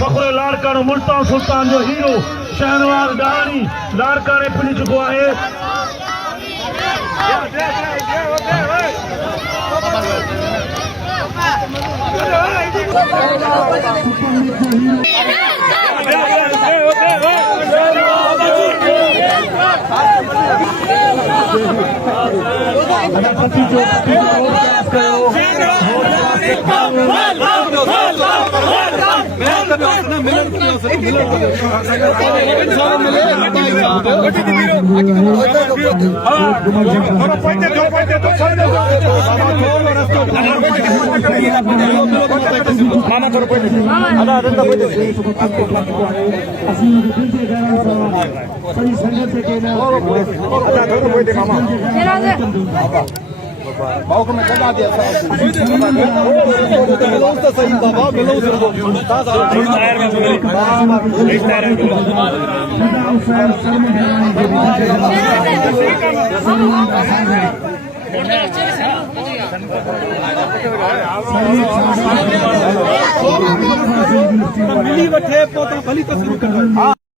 फखरे लाड़का मुल्तान सुल्तान जो हीरो शहनवाज डाणी लाड़का ने पिनी चुको है। Mau kena kena dia belum selesai bawa belum selesai